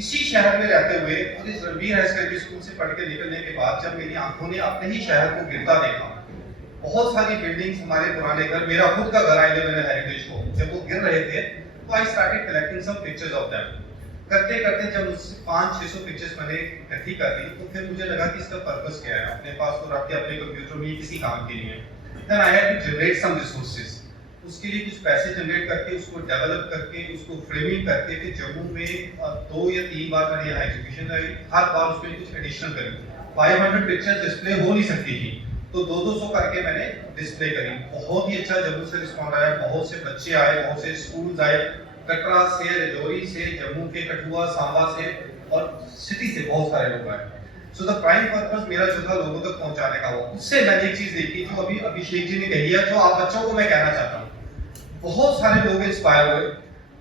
इसी शहर में रहते हुए और इस रणवीर हाई सेकेंडरी स्कूल से पढ़ के निकलने के बाद जब मेरी आंखों ने अपने ही शहर को गिरता देखा, बहुत सारी बिल्डिंग्स, हमारे पुराने घर, मेरा खुद का घर आई लिव इन हेरिटेज को, जब वो गिर रहे थे तो I started collecting some pictures of them. करते करते जब उससे 500-600 पिक्चर्स मैंने इकट्ठी कर ली तो फिर मुझे लगा कि इसका पर्पस क्या है, अपने पास तो रख के अपने कंप्यूटर में किसी काम के लिए। Then I had to generate some resources, उसके लिए कुछ पैसे जनरेट करके उसको डेवलप करके उसको फ्रेमिंग करके कि जम्मू में 2 या 3 बार मैंने यहाँ एग्जीबिशन लगाई, हर बार उसमें कुछ एडिशनल करी। 500 पिक्चर्स डिस्प्ले हो नहीं सकती थी तो 200 करके मैंने डिस्प्ले करी। बहुत ही अच्छा जम्मू से रिस्पॉन्ड आया, बहुत से बच्चे आए, बहुत से स्कूल्स आए, कटरा से, रजौरी से, जम्मू के कठुआ, सांबा से और सिटी से बहुत सारे लोग आए। सो द प्राइम पर्पस मेरा जो था लोगों तक पहुंचाने का हुआ। उससे मैंने एक चीज देखी जो अभी अभिषेक जी ने कही है, जो आप बच्चों को मैं कहना चाहता हूँ। बहुत सारे लोग इंस्पायर हुए।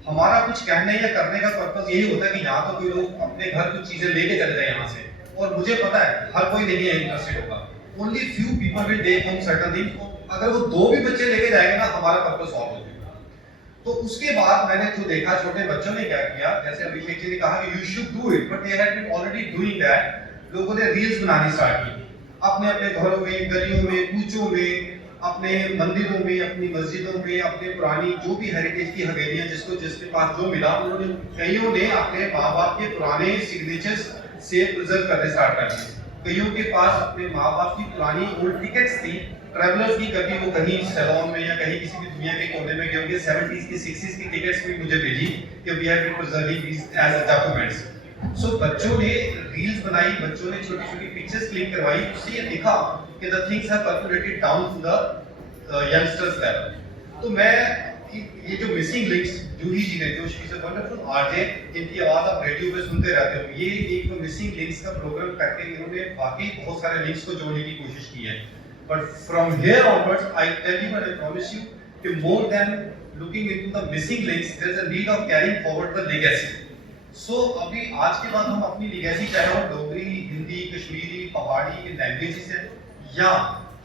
हमारा कुछ कहने या करने का पर्पस यही होता है कि यहाँ तो कोई लोग अपने घर कुछ चीजें लेके चले जाए यहाँ से, और मुझे पता है हर कोई नहीं है इंटरेस्टेड होगा। Only few people will take home certain things. अगर वो 2 भी बच्चे लेके जाएंगे ना, हमारा पर्पस सॉल्व हो जाएगा। तो उसके बाद मैंने जो देखा छोटे बच्चों ने क्या किया, जैसे अभिषेक जी ने कहा कि you should do it, but they had been already doing that. लोगों ने रील्स बनानी स्टार्ट की अपने अपने घरों में, गलियों में, कूचों में, अपने मंदिरों में, अपनी मस्जिदों में, अपने पुरानी जो भी हेरिटेज की हवेलियां जिसको जिसके पास जो मिला, उन्होंने कईयों ने अपने माँ बाप के पुराने सिग्नेचर्स से प्रिजर्व करने स्टार्ट कर दिए। कईयों के पास अपने माँ बाप की पुरानी ओल्ड टिकट्स थी ट्रैवलर्स की, कभी वो कहीं सैलून में या कहीं किसी भी दुनिया के कोने में गए होंगे, 70s की 60s की टिकट्स भी मुझे भेजी कि we have been preserving these as a documents. So बच्चों ने रील्स बनाई, बच्चों ने छोटी छोटी पिक्चर्स क्लिक करवाई, उससे ये दिखा कि the things have percolated down to the youngsters level. तो मैं ये जो मिसिंग लिंक्स जूही जी ने, जो she is a wonderful RJ, जिनकी आवाज आप रेडियो पे सुनते रहते हो, ये एक मिसिंग लिंक्स का प्रोग्राम करके इन्होंने बाकी बहुत सारे लिंक्स को जोड़ने की कोशिश की है। But from here onwards I tell you and I promise you कि more than looking into the missing links, there is a need of carrying forward the legacy. So अभी आज के बाद हम अपनी लेगेसी, चाहे वो डोगरी, हिंदी, कश्मीरी, पहाड़ी लैंग्वेजेस है, या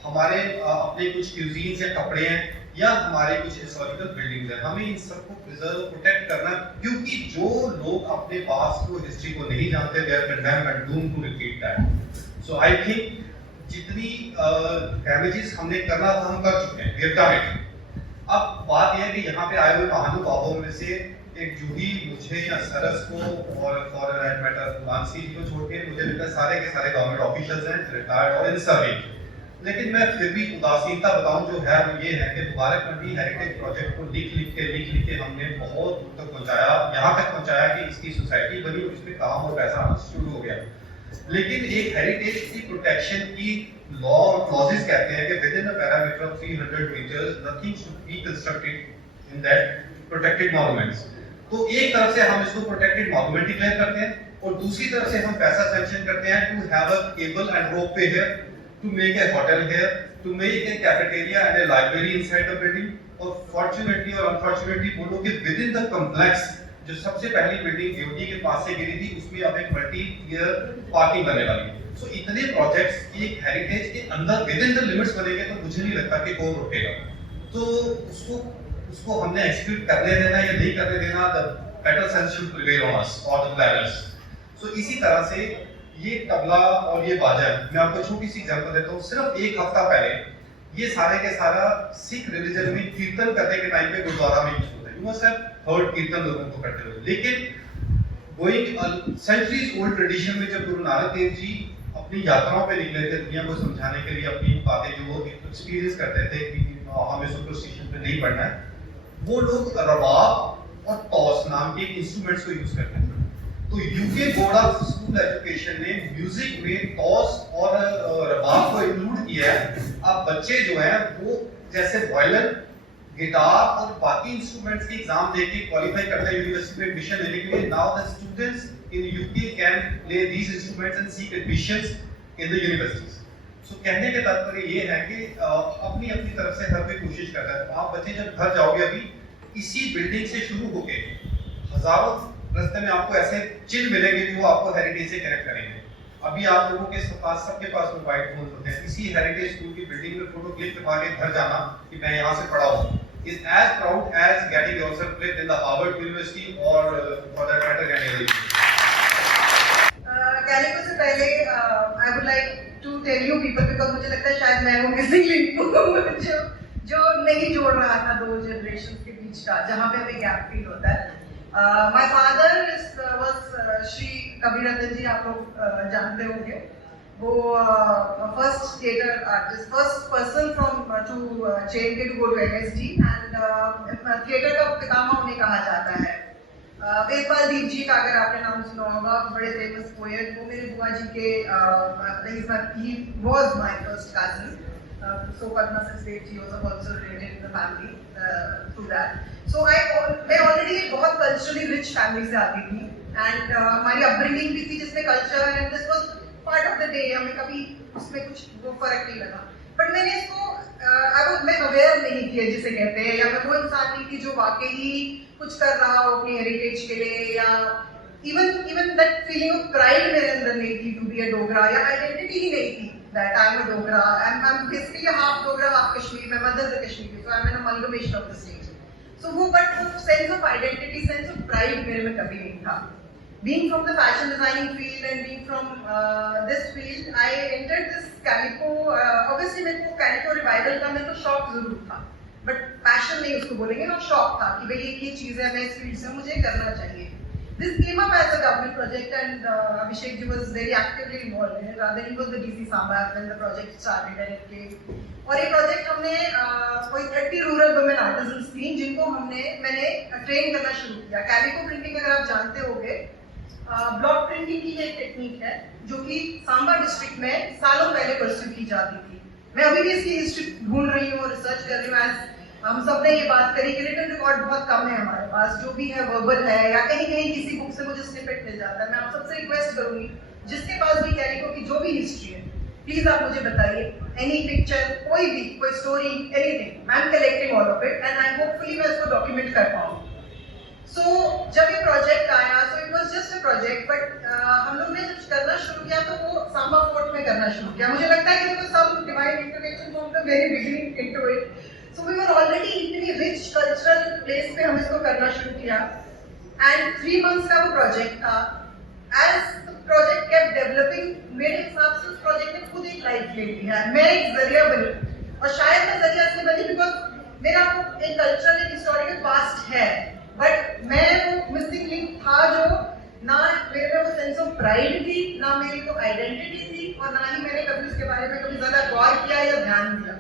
हमारे अपने कुछ क्यूजीन्स या कपड़े हैं, या हमारे कुछ हिस्टोरिकल बिल्डिंग्स हैं, हमें इन सबको प्रिजर्व प्रोटेक्ट करना, क्योंकि जो लोग अपने पास्ट को, हिस्ट्री को नहीं जानते, they are condemned and doomed to repeat that. So I think जितनी डैमेजेस हमने करना था हम कर चुके हैं, वी हैव डन इट। अब बात यह है कि यहाँ पे आए हुए महानुभावों में से एक जूही, मुझे या सरस को और फॉर दैट मैटर मानसी जी को छोड़ के मुझे लगता है सारे के सारे गवर्नमेंट ऑफिशियल्स हैं, रिटायर्ड और इन सर्विंग। लेकिन मैं फिर भी उदासीनता बताऊं जो है वो ये है कि मुबारक मंडी हेरिटेज प्रोजेक्ट को लिख के हमने बहुत दूर तक पहुंचाया, यहाँ तक पहुंचाया कि इसकी सोसाइटी बनी और इसमें काम और पैसा आना शुरू हो गया। लेकिन एक हेरिटेज की प्रोटेक्शन की लॉ और क्लॉजेस कहते हैं कि within a parameter of 300 meters nothing should be constructed in that protected monuments. तो एक तरफ से हम इसको प्रोटेक्टेड मॉन्यूमेंट डिक्लेयर करते हैं और दूसरी तरफ से हम पैसा सैंक्शन करते हैं to have a cable and ropeway here, to make a hotel here, to make a cafeteria and a library inside the building. और फॉर्चूनेटली और अनफॉर्चूनेटली बोलो कि विद इन द कॉम्प्लेक्स जो सबसे पहली बिल्डिंग ड्यूटी के पास से गिरी थी, उसमें अब एक मल्टी ईयर पार्किंग बनने वाली है। सो इतने प्रोजेक्ट्स एक हेरिटेज के अंदर विद इन द लिमिट्स बनेंगे तो मुझे नहीं लगता कि कौन रोकेगा। तो उसको हमने एग्जीक्यूट करने देना या नहीं करने देना, the better sense should prevail on us और द प्लानर्स। सो इसी तरह से ये तबला और ये बाजा, मैं आपको छोटी सी एग्जांपल देता हूँ। सिर्फ एक हफ्ता पहले ये सारे के सारा सिख रिलीजन में कीर्तन करने के टाइम पे गुरुद्वारा में यूज होता है। यू मस्ट हैव हर्ड कीर्तन लोगों को करते हुए। लेकिन गोइंग सेंचुरीज ओल्ड ट्रेडिशन में जब गुरु नानक देव जी अपनी यात्राओं पे निकले थे दुनिया को समझाने के लिए, अपनी बातें जो वो एक्सपीरियंस करते थे कि हमें सुपरस्टिशन पे नहीं पढ़ना है, वो लोग रबाब और टॉस नाम के इंस्ट्रूमेंट्स को यूज करते थे। तो UK board of school education ने म्यूजिक में टॉस और रबाब को इंक्लूड किया है। अब बच्चे जो हैं वो जैसे वायलिन, गिटार और बाकी इंस्ट्रूमेंट्स की एग्जाम देके क्वालिफाई करते हैं यूनिवर्सिटी में एडमिशन लेने के लिए। Now the students in UK can play these instruments and seek admissions in the universities. So कहने का तात्पर्य ये है कि अपनी अपनी तरफ से हर कोई कोशिश करता है। आप बच्चे जब घर जाओगे, अभी इसी बिल्डिंग से शुरू होके हजारों रास्ते में आपको ऐसे चिन्ह मिलेंगे जो आपको हेरिटेज से कनेक्ट करेंगे। अभी आप लोगों के पास, सबके पास मोबाइल फोन होते हैं। इसी हेरिटेज स्कूल की बिल्डिंग में फोटो क्लिक करवा के घर जाना कि मैं यहाँ से पढ़ा हूँ is as proud as getting yourself placed in the Harvard University or for that matter any other university. मैं वो मिसिंग लिंक हूँ जो नहीं जोड़ रहा था दो जनरेशन के बीच का, जहाँ पे हमें गैप फील होता है। My father was Shri Kabir Ratan ji, आप लोग जानते होंगे। वो first theatre artist, first person from to JNK to go to LSD, and theatre का पितामह उन्हें कहा जाता है। वेदपाल दीप जी का अगर आपने नाम सुना होगा, बड़े फेमस पोएट, वो मेरे बुआ जी के he was my first cousin. So Padma Sachdev ji was also related in the family through that. So मैं already एक बहुत culturally rich family से आती थी, and हमारी upbringing भी थी जिसमें culture and this was part of the day, हमें कभी उसमें कुछ वो फर्क नहीं लगा। बट मैंने इसको मैं अवेयर नहीं किया जिसे कहते हैं, या मैं वो इंसान नहीं थी जो वाकई कुछ कर रहा हो अपनी हेरिटेज के लिए, या even that feeling of pride मेरे अंदर नहीं थी टू बी अ डोगरा, या आइडेंटिटी ही नहीं थी that I am a Dogra. I'm basically a half Dogra half Kashmiri, my mother is a Kashmiri, so I'm an amalgamation of the state. So वो sense of identity, sense of pride मेरे में कभी नहीं था। Being from the fashion designing field and being from this field, I entered this Calico. Obviously मेरे को Calico revival का मेरे को शौक जरूर था, but passion नहीं उसको बोलेंगे, ना शौक था कि भाई ये चीज़ है, मैं इस फील्ड से मुझे करना चाहिए। This came up as a government project, and Abhishek ji was very actively involved in it. Rather, he was the DC Samba when the project started, and it came. और ये प्रोजेक्ट हमने कोई 30 rural women artisans थी जिनको मैंने train करना शुरू किया। कैलिको प्रिंटिंग अगर आप जानते होंगे, ब्लॉक प्रिंटिंग की एक टेक्निक है जो कि सांबा डिस्ट्रिक्ट में सालों पहले परस्यू की जाती थी। मैं अभी भी इसकी हिस्ट्री ढूंढ रही हूँ, रिसर्च कर रही हूँ। हम सब ने ये बात करी कि रिटन रिकॉर्ड बहुत कम है हमारे पास, जो भी है वर्बल है या कहीं कहीं किसी बुक से मुझे स्निपेट मिल जाता है। मैं आप सबसे रिक्वेस्ट करूंगी, जिसके पास भी कैलिको की जो भी हिस्ट्री है, प्लीज आप मुझे बताइए, एनी पिक्चर, कोई story, anything. I am collecting all of it and I hopefully मैं इसको डॉक्यूमेंट कर पाऊँ। सो जब ये प्रोजेक्ट आया, so it was just a project, but हम लोग ने जब करना शुरू किया तो वो सांबा फोर्ट में करना शुरू किया। मुझे लगता है कि it was some divine intervention from the very beginning into it. So we were already इतनी रिच कल्चरल प्लेस पे हम इसको करना शुरू किया, एंड 3 months का वो प्रोजेक्ट था। As the project kept developing, मेरे हिसाब से उस प्रोजेक्ट ने खुद एक लाइफ ले ली है। मैं एक जरिया बनी, और शायद मैं जरिया इसलिए बनी बिकॉज मेरा एक कल्चरल, एक हिस्टोरिकल पास्ट है, बट मैं वो मिसिंग लिंक था जो ना मेरे में वो सेंस ऑफ प्राइड थी, ना मेरी वो आइडेंटिटी थी, और ना ही मैंने कभी उसके बारे में कभी ज्यादा गौर किया या ध्यान दिया।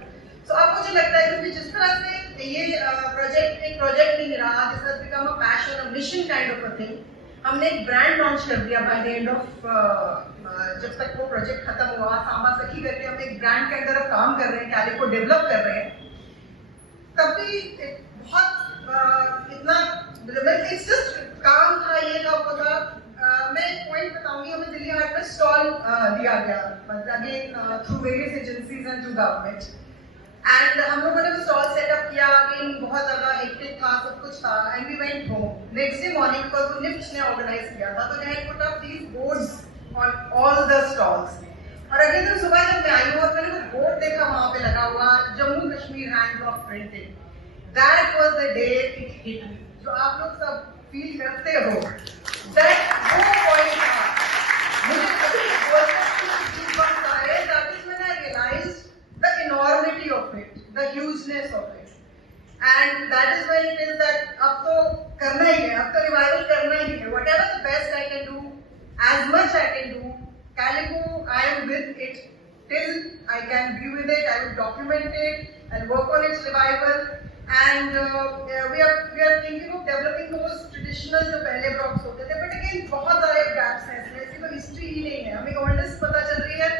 सो अब मुझे लगता है कि जिस तरह से ये प्रोजेक्ट एक प्रोजेक्ट नहीं रहा, this has become a passion, a mission kind of a thing. हमने एक ब्रांड लॉन्च कर दिया बाय द एंड ऑफ, जब तक वो प्रोजेक्ट खत्म हुआ, सांबा सखी करके हम एक ब्रांड के अंदर अब काम कर रहे हैं, कैलिको डेवलप कर रहे हैं। तब भी बहुत इतना इट्स जस्ट काम था, ये था, वो था। मैं एक पॉइंट बताऊंगी, हमें दिल्ली हाट में स्टॉल दिया गया, again through various agencies and through government, and हम लोगों ने स्टॉल सेटअप किया। अगेन बहुत ज्यादा हेक्टिक था, सब कुछ था, and we went home next day morning, because वो निफ्ट ने ऑर्गेनाइज किया था, तो they had put up these boards on all the stalls. और अगले दिन सुबह जब मैं आई हूँ और मैंने वो बोर्ड देखा वहां पे लगा हुआ, Jammu Kashmir hands of printing, that was the day it hit me. जो आप लोग सब फील करते हो, दैट वो पॉइंट था। मुझे कभी इस वक्त आए, that is when I realised the enormity of it, the hugeness of it, and that is when it is that अब तो करना ही है, अब तो रिवाइवल करना ही है। Whatever the best I can do, as much I can do, Calico, I am with it till I can be with it. I will document it and work on its revival, and we are thinking of developing those traditional जो पहले blogs होते थे, but again बहुत सारे gaps हैं इसमें, इसकी कोई हिस्ट्री ही नहीं है। हमें ओल्डेस्ट पता चल रही है,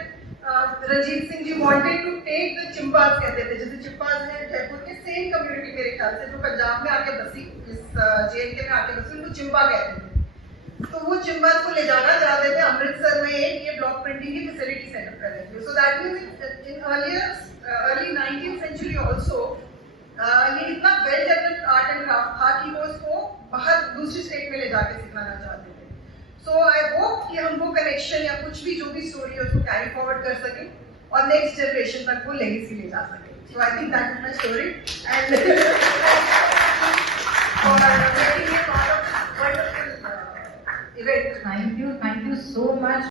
Ranjit Singh ji wanted to take the चिंपाज, कहते थे, जैसे चिंपाज है जयपुर के सेम कम्युनिटी मेरे ख्याल से जो पंजाब में आके बसी, इस JNK में आके बसी, उनको चिंपा कहते थे। तो वो चिंपाज को ले जाना चाहते थे अमृतसर में एक ये ब्लॉक प्रिंटिंग की फैसिलिटी सेटअप करने के लिए। So that means in early 19th century also ये इतना well developed art and craft था कि वो इसको बाहर दूसरी स्टेट में ले जाके सिखाना चाहते थे। सो आई होप कि हम वो कनेक्शन या कुछ भी जो भी स्टोरी है उसको कैरी फॉरवर्ड कर सकें और नेक्स्ट जनरेशन तक वो लेगेसी ले जा सकें। So I think that is my story and for making it part of wonderful event. Thank you so much.